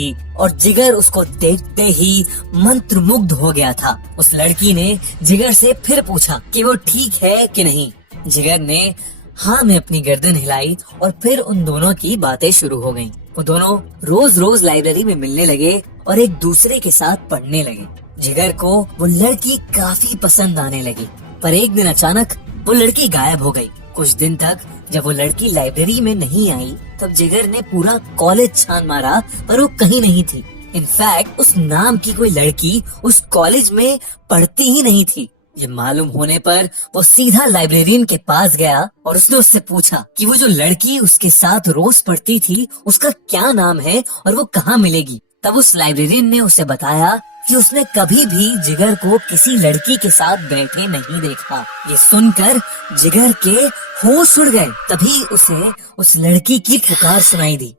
थी और जिगर उसको देखते ही मंत्रमुग्ध हो गया था। उस लड़की ने जिगर से फिर पूछा कि वो ठीक है कि नहीं। जिगर ने हाँ में अपनी गर्दन हिलाई और फिर उन दोनों की बातें शुरू हो गईं। वो दोनों रोज रोज लाइब्रेरी में मिलने लगे और एक दूसरे के साथ पढ़ने लगे। जिगर को वो लड़की काफी पसंद आने लगी, पर एक दिन अचानक वो लड़की गायब हो गई। कुछ दिन तक जब वो लड़की लाइब्रेरी में नहीं आई, तब जिगर ने पूरा कॉलेज छान मारा, पर वो कहीं नहीं थी। इनफैक्ट उस नाम की कोई लड़की उस कॉलेज में पढ़ती ही नहीं थी। ये मालूम होने पर वो सीधा लाइब्रेरियन के पास गया और उसने उससे पूछा कि वो जो लड़की उसके साथ रोज पढ़ती थी उसका क्या नाम है और वो कहाँ मिलेगी। तब उस लाइब्रेरियन ने उसे बताया कि उसने कभी भी जिगर को किसी लड़की के साथ बैठे नहीं देखा। ये सुनकर जिगर के होश उड़ गए। तभी उसे उस लड़की की पुकार सुनाई दी,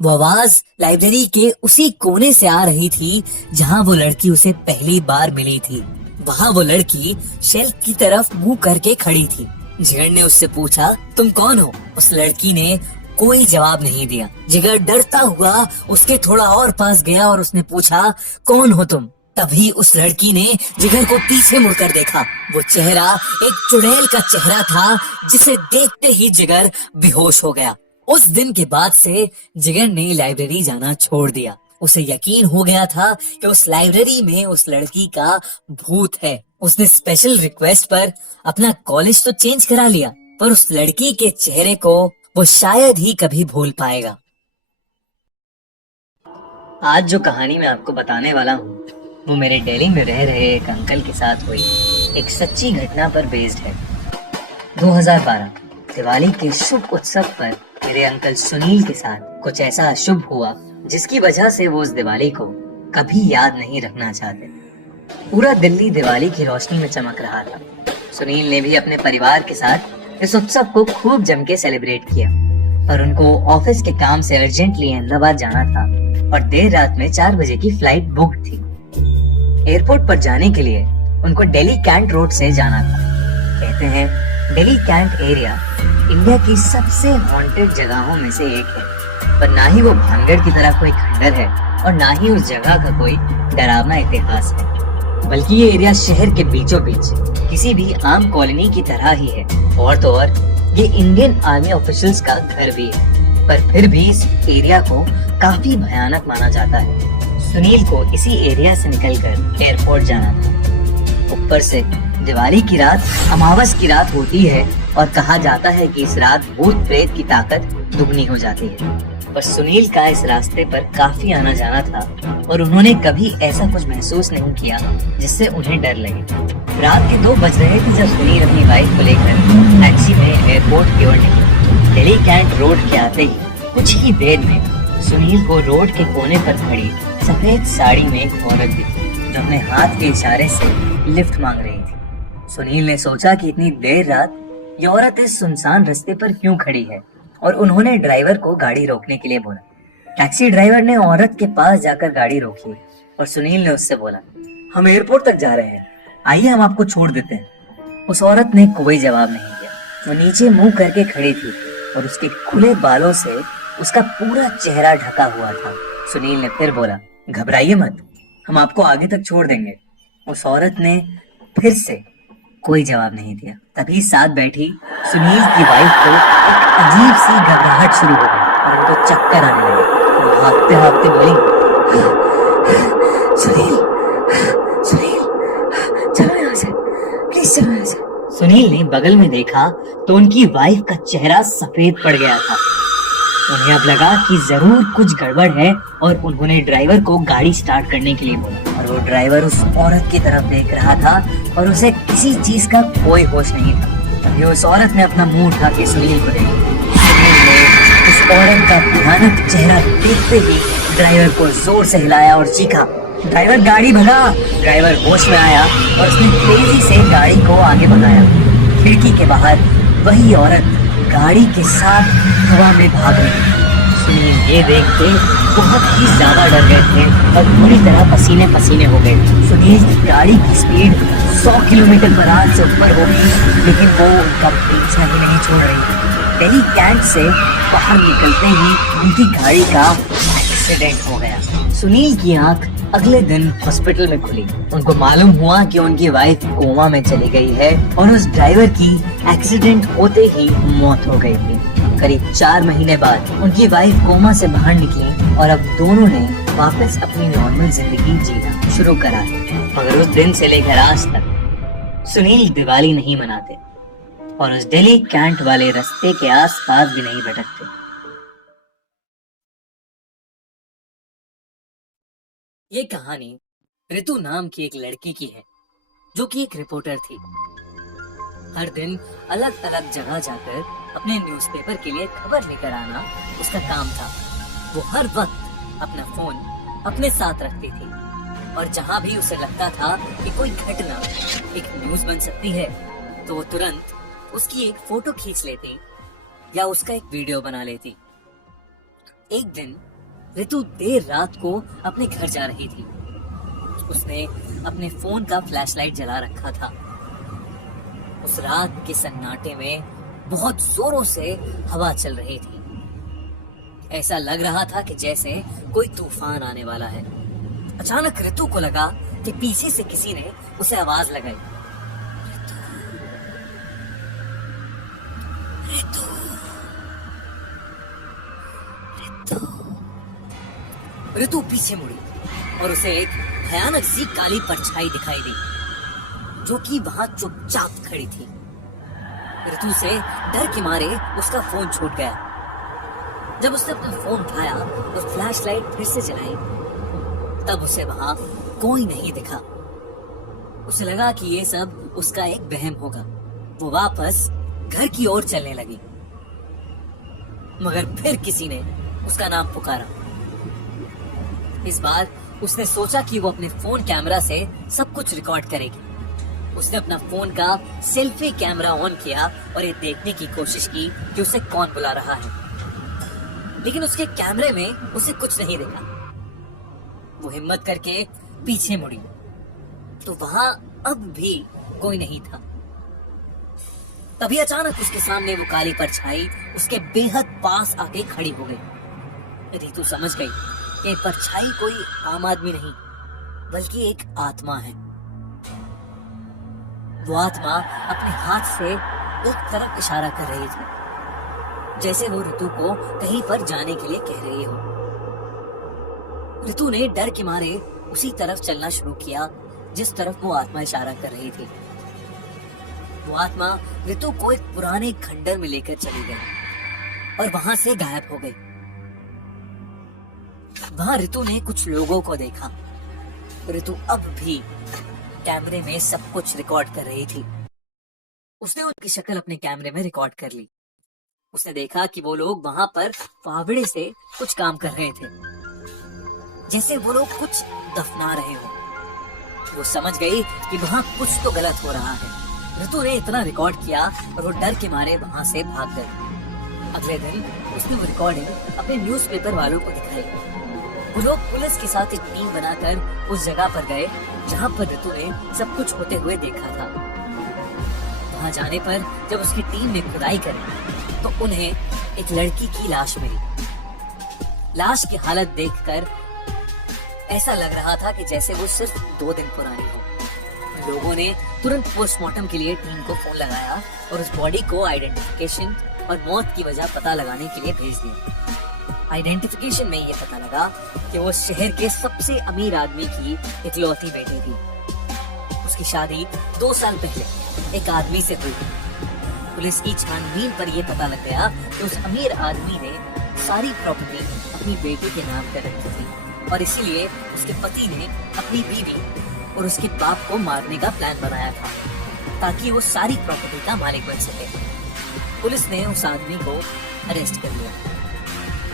वो आवाज लाइब्रेरी के उसी कोने से आ रही थी जहाँ वो लड़की उसे पहली बार मिली थी। वहाँ वो लड़की शेल्फ की तरफ मुंह करके खड़ी थी। जिगर ने उससे पूछा, तुम कौन हो? उस लड़की ने कोई जवाब नहीं दिया। जिगर डरता हुआ उसके थोड़ा और पास गया और उसने पूछा, कौन हो तुम? तभी उस लड़की ने जिगर को पीछे मुड़कर देखा। वो चेहरा एक चुड़ैल का चेहरा था, जिसे देखते ही जिगर बेहोश हो गया। उस दिन के बाद से जिगर ने लाइब्रेरी जाना छोड़ दिया। उसे यकीन हो गया था कि उस लाइब्रेरी में उस लड़की का भूत है। उसने स्पेशल रिक्वेस्ट पर अपना कॉलेज तो चेंज करा लिया, पर उस लड़की के चेहरे को वो शायद ही कभी भूल पाएगा। आज जो कहानी मैं आपको बताने वाला हूँ वो मेरे दिल्ली में रह रहे एक अंकल के साथ हुई एक सच्ची घटना पर बेस्ड है। 2012 दिवाली के शुभ उत्सव पर मेरे अंकल सुनील के साथ कुछ ऐसा अशुभ हुआ जिसकी वजह से वो उस दिवाली को कभी याद नहीं रखना चाहते। पूरा दिल्ली दिवाली की रोशनी में चमक रहा था। सुनील ने भी अपने परिवार के साथ इस उत्सव को खूब जम के सेलिब्रेट किया, पर उनको ऑफिस के काम से अर्जेंटली अहमदाबाद जाना था और देर रात में 4 बजे की फ्लाइट बुक थी। एयरपोर्ट पर जाने के लिए उनको दिल्ली कैंट रोड से जाना था। कहते हैं दिल्ली कैंट एरिया इंडिया की सबसे हॉन्टेड जगहों में से एक है, पर ना ही वो भानगढ़ की तरह कोई खंडर है और ना ही उस जगह का कोई डरावना इतिहास है, बल्कि ये एरिया शहर के बीचों बीच किसी भी आम कॉलोनी की तरह ही है। और तो और ये इंडियन आर्मी ऑफिशियल्स का घर भी है, पर फिर भी इस एरिया को काफी भयानक माना जाता है। सुनील को इसी एरिया से निकलकर एयरपोर्ट जाना था। ऊपर से दिवाली की रात अमावस की रात होती है और कहा जाता है कि इस रात भूत प्रेत की ताकत दुगनी हो जाती है। पर सुनील का इस रास्ते पर काफी आना जाना था और उन्होंने कभी ऐसा कुछ महसूस नहीं किया जिससे उन्हें डर लगे। रात के 2 बज रहे थे जब सुनील अपनी वाइफ को लेकर टैक्सी में एयरपोर्ट की ओर निकले। दिल्ली कैंट रोड के आते ही कुछ ही देर में सुनील को रोड के कोने पर खड़ी सफेद साड़ी में एक औरत दिखी जो अपने हाथ के इशारे से लिफ्ट मांग रही थी। सुनील ने सोचा कि इतनी देर रात ये औरत इस सुनसान रास्ते पर क्यों खड़ी है और उन्होंने ड्राइवर को गाड़ी रोकने के लिए बोला। टैक्सी ड्राइवर ने औरत के पास जाकर गाड़ी रोकी और सुनील ने उससे बोला, हम एयरपोर्ट तक जा रहे हैं, आइए हम आपको छोड़ देते हैं। उस औरत ने कोई जवाब नहीं दिया। वो नीचे मुंह करके खड़ी थी और उसके खुले बालों से उसका पूरा चेहरा ढका हुआ था। सुनील ने फिर बोला, घबराइए मत, हम आपको आगे तक छोड़ देंगे। उस औरत ने फिर से कोई जवाब नहीं दिया। तभी साथ बैठी सुनील की वाइफ को एक अजीब सी घबराहट शुरू हो गई और उनको चक्कर आने लगे। वो भागते भागते बोली, सुनील सुनील चलो यहाँ से, प्लीज चलो यहाँ से। सुनील ने बगल में देखा तो उनकी वाइफ का चेहरा सफेद पड़ गया था। उन्हें अब लगा कि जरूर कुछ गड़बड़ है और उन्होंने ड्राइवर को गाड़ी स्टार्ट करने के लिए बोला। और वो ड्राइवर उस औरत की तरफ देख रहा था और उसे किसी चीज का कोई होश नहीं था। तभी उस औरत ने अपना मुंह उठा के सुनील को देखा। सुनील ने उस औरत का भयानक चेहरा देखते ही ड्राइवर को जोर से हिलाया और चीखा, ड्राइवर गाड़ी भगा। ड्राइवर होश में आया और उसने तेजी से गाड़ी को आगे बढ़ाया। खिड़की के बाहर वही औरत गाड़ी के साथ हवा में भाग रही थी। सुनील ये देख के बहुत ही ज्यादा डर गए थे और पूरी तरह पसीने पसीने हो गए। सुनील की गाड़ी की स्पीड 100 किलोमीटर/h से ऊपर होगी, लेकिन वो उनका पीछा ही नहीं छोड़ रही थी। दिल्ली कैंट से बाहर निकलते ही उनकी गाड़ी का एक्सीडेंट हो गया। सुनील की आंख अगले दिन हॉस्पिटल में खुली। उनको मालूम हुआ कि उनकी वाइफ कोमा में चली गई है और उस ड्राइवर की एक्सीडेंट होते ही मौत हो गई थी। करीब 4 महीने बाद उनकी वाइफ कोमा से बाहर निकली और अब दोनों ने वापस अपनी नॉर्मल जिंदगी जीना शुरू करा है। मगर उस दिन से लेकर आज तक सुनील दिवाली नहीं मनाते और उस दिल्ली कैंट वाले रास्ते के आसपास भी नहीं भटकते। ये कहानी ऋतु नाम की एक लड़की की है जो कि एक रिपोर्टर थी। हर दिन अलग अलग जगह जाकर अपने न्यूज़पेपर के लिए खबर लेकर आना उसका काम था। वो हर वक्त अपना फोन अपने साथ रखती थी और जहां भी उसे लगता था कि कोई घटना एक न्यूज़ बन सकती है तो वो तुरंत उसकी एक फोटो खींच लेती या उसका एक वीडियो बना लेती। एक दिन ऋतु देर रात को अपने घर जा रही थी। उसने अपने फोन का फ्लैशलाइट जला रखा था। उस रात के सन्नाटे में बहुत जोरों से हवा चल रही थी। ऐसा लग रहा था कि जैसे कोई तूफान आने वाला है। अचानक ऋतु को लगा कि पीछे से किसी ने उसे आवाज लगाई, ऋतु, ऋतु, ऋतु। ऋतु पीछे मुड़ी और उसे एक भयानक सी काली परछाई दिखाई दी जो कि वहां चुपचाप खड़ी थी। ऋतु से डर के मारे उसका फोन छूट गया। जब उसने अपना फोन उठाया और फ्लैशलाइट फिर से जलाई तब उसे वहां कोई नहीं दिखा। उसे लगा कि ये सब उसका एक वहम होगा। वो वापस घर की ओर चलने लगी मगर फिर किसी ने उसका नाम पुकारा। इस बार उसने सोचा कि वो अपने फोन कैमरा से सब कुछ रिकॉर्ड करेगी। उसने अपना फोन का सेल्फी कैमरा ऑन किया और ये देखने की कोशिश की कि उसे कौन बुला रहा है, लेकिन उसके कैमरे में उसे कुछ नहीं दिखा। वो हिम्मत करके पीछे मुड़ी तो वहां अब भी कोई नहीं था। तभी अचानक उसके सामने वो काली परछाई उसके बेहद पास आके खड़ी हो गई। ऋतु समझ गई कि परछाई कोई आम आदमी नहीं बल्कि एक आत्मा है। वो आत्मा अपने हाथ से एक तरफ इशारा कर रही थी जैसे वो ऋतु को कहीं पर जाने के लिए कह रही हो। ऋतु ने डर के मारे उसी तरफ चलना शुरू किया जिस तरफ वो आत्मा इशारा कर रही थी। वो आत्मा ऋतु को एक पुराने खंडर में लेकर चली गई और वहां से गायब हो गई। वहां ऋतु ने कुछ लोगों को देखा। ऋतु अब भी कैमरे में सब कुछ रिकॉर्ड कर रही थी। उसने उनकी शक्ल अपने कैमरे में रिकॉर्ड कर ली। उसने देखा कि वो लोग वहां पर फावड़े से कुछ काम कर रहे थे जैसे वो लोग कुछ दफना रहे हो। वो समझ गई कि वहां कुछ तो गलत हो रहा है। ऋतु ने इतना रिकॉर्ड किया और वो डर के मारे वहां से भाग गई। अगले दिन उसने वो रिकॉर्डिंग अपने न्यूज़पेपर वालों को दिखाई। वो लोग पुलिस के साथ एक टीम बनाकर उस जगह पर गए जहां पर ऋतु ने सब कुछ होते हुए देखा था। वहां जाने पर जब उसकी टीम ने खुदाई करी तो उन्हें एक लड़की की लाश मिली। लाश की हालत देखकर ऐसा लग रहा था कि जैसे वो सिर्फ 2 दिन पुरानी हो। लोगों ने तुरंत पोस्टमार्टम के लिए टीम को फोन लगाया और उस बॉडी को आइडेंटिफिकेशन और मौत की वजह पता लगाने के लिए भेज दिया। आइडेंटिफिकेशन में ये पता लगा कि वो शहर के सबसे अमीर आदमी की इकलौती बेटी थी। उसकी शादी 2 साल पहले एक आदमी से हुई। पुलिस की छानबीन पर यह पता लग गया कि उस अमीर आदमी ने सारी प्रॉपर्टी अपनी बेटी के नाम कर रखी थी और इसीलिए उसके पति ने अपनी बीवी और उसके बाप को मारने का प्लान बनाया था ताकि वो सारी प्रॉपर्टी का मालिक बन सके। पुलिस ने उस आदमी को अरेस्ट कर लिया।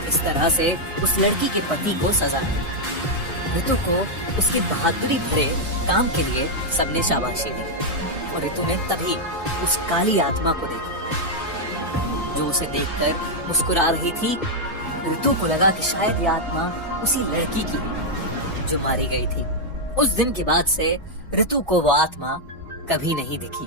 इस तरह से उस लड़की के पति को सजा दी। ऋतु को उसकी बहादुरी भरे काम के लिए सबने शाबाशी दी और ऋतु ने तभी उस काली आत्मा को देखा जो उसे देखकर मुस्कुरा रही थी। ऋतु को लगा कि शायद ये आत्मा उसी लड़की की जो मारी गई थी। उस दिन के बाद से ऋतु को वो आत्मा कभी नहीं दिखी।